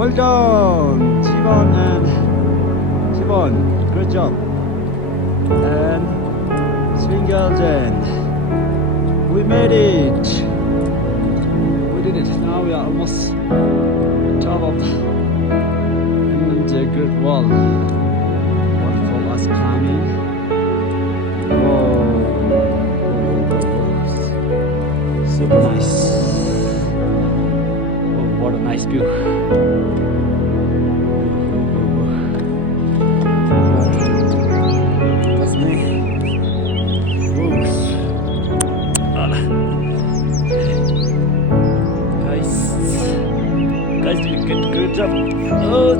Well done, T-Bone and T-Bone. Great job. And Swingelden. We made it. We did it. Now we are almost top of the Great Wall. Waterfall is coming. Whoa. Super nice. Oh, what a nice view. That's me. Whoops. Guys did a good job. Oh,